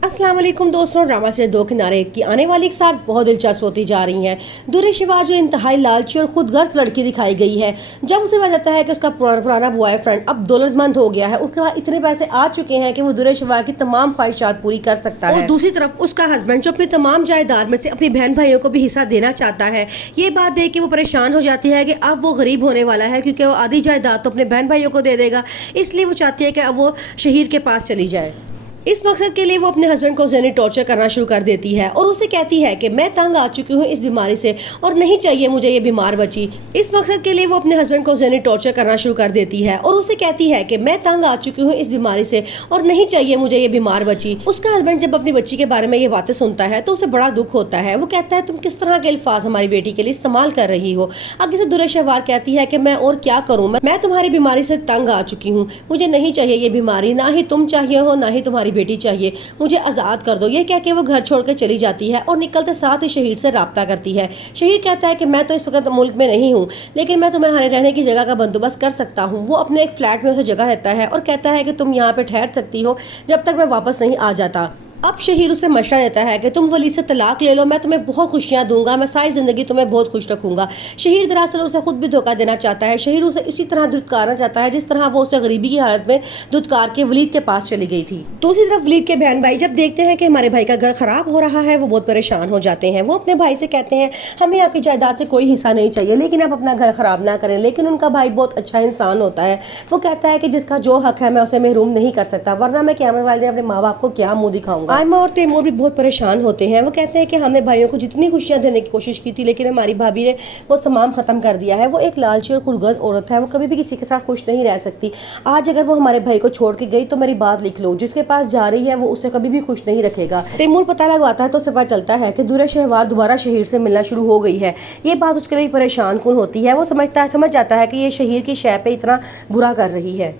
अस्सलाम वालेकुम दोस्तों, ड्रामा से दो किनारे की आने वाली एक साथ बहुत दिलचस्प होती जा रही है। दुर्रे शिवार जो इंतहाई लालची और खुद गर्ज लड़की दिखाई गई है, जब उसे पता चलता है कि उसका पुराना बॉयफ्रेंड अब दौलतमंद हो गया है, उसके बाद इतने पैसे आ चुके हैं कि वो दुर्रे शिवार की तमाम ख्वाहिशात पूरी कर सकता है। और दूसरी तरफ उसका हस्बैंड जो अपनी तमाम जायदाद में से अपनी बहन भाइयों को भी हिस्सा देना चाहता है। ये बात देख के वो परेशान हो जाती है कि अब वो गरीब होने वाला है, क्योंकि वो आधी जायदाद तो अपने बहन भाइयों को दे देगा। इसलिए वो चाहती है कि अब वो शहीर के पास चली जाए। इस मकसद के लिए वो अपने हस्बैंड को ज़हनी टॉर्चर करना शुरू कर देती है और उसे कहती है कि मैं तंग आ चुकी हूँ इस बीमारी से और नहीं चाहिए मुझे ये बीमार बची। इस मकसद के लिए वो अपने हस्बैंड को ज़हनी टॉर्चर करना शुरू कर देती है और उसे कहती है कि मैं तंग आ चुकी हूँ इस बीमारी से और नहीं चाहिए मुझे ये बीमार बची। उसका हस्बैंड जब अपनी बच्ची के बारे में ये बातें सुनता है तो उसे बड़ा दुख होता है। वो कहता है तुम किस तरह के अल्फाज हमारी बेटी के लिए इस्तेमाल कर रही हो। आगे से दुर्रे शिवार कहती है कि मैं और क्या करूँ, मैं तुम्हारी बीमारी से तंग आ चुकी हूँ, मुझे नहीं चाहिए ये बीमारी, ना ही तुम चाहिए हो ना ही तुम्हारी बेटी चाहिए, मुझे आज़ाद कर दो। ये कह के वो घर छोड़कर चली जाती है और निकलते साथ ही शहीद से राब्ता करती है। शहीद कहता है कि मैं तो इस वक्त मुल्क में नहीं हूँ, लेकिन मैं तुम्हारे रहने की जगह का बंदोबस्त कर सकता हूँ। वो अपने एक फ्लैट में उसे जगह देता है और कहता है कि तुम यहाँ पे ठहर सकती हो जब तक मैं वापस नहीं आ जाता। अब शहीर उसे मशवरा देता है कि तुम वली से तलाक ले लो, मैं तुम्हें बहुत खुशियां दूंगा, मैं सारी जिंदगी तुम्हें बहुत खुश रखूंगा। शहीर दरअसल उसे खुद भी धोखा देना चाहता है। शहीर उसे इसी तरह धुतकारना चाहता है जिस तरह वो उसे गरीबी की हालत में धुतकार के वलीद के पास चली गई थी। दूसरी तरफ वलीद के बहन भाई जब देखते हैं कि हमारे भाई का घर खराब हो रहा है, वो बहुत परेशान हो जाते हैं। वो अपने भाई से कहते हैं हमें आपकी जायदाद से कोई हिस्सा नहीं चाहिए, लेकिन आप अपना घर खराब ना करें। लेकिन उनका भाई बहुत अच्छा इंसान होता है। वो कहता है कि जिसका जो हक है मैं उसे महरूम नहीं कर सकता, वरना मैं क़यामत वाले दिन अपने माँ बाप को क्या मुंह दिखाऊंगा। आयमा और तैमूर भी बहुत परेशान होते हैं। वो कहते हैं कि हमने भाइयों को जितनी खुशियां देने की कोशिश की थी, लेकिन हमारी भाभी ने वो तमाम खत्म कर दिया है। वो एक लालची और खुदगर्ज औरत है, वो कभी भी किसी के साथ खुश नहीं रह सकती। आज अगर वो हमारे भाई को छोड़ के गई तो मेरी बात लिख लो, जिसके पास जा रही है वो उसे कभी भी खुश नहीं रखेगा। तैमूर पता लगवाता है तो उसे पता चलता है कि दुर्रे शिवार दोबारा शहीर से मिलना शुरू हो गई है। ये बात उसके लिए परेशान कुन होती है। वो समझ जाता है कि ये शहीर की शय पे इतना बुरा कर रही है।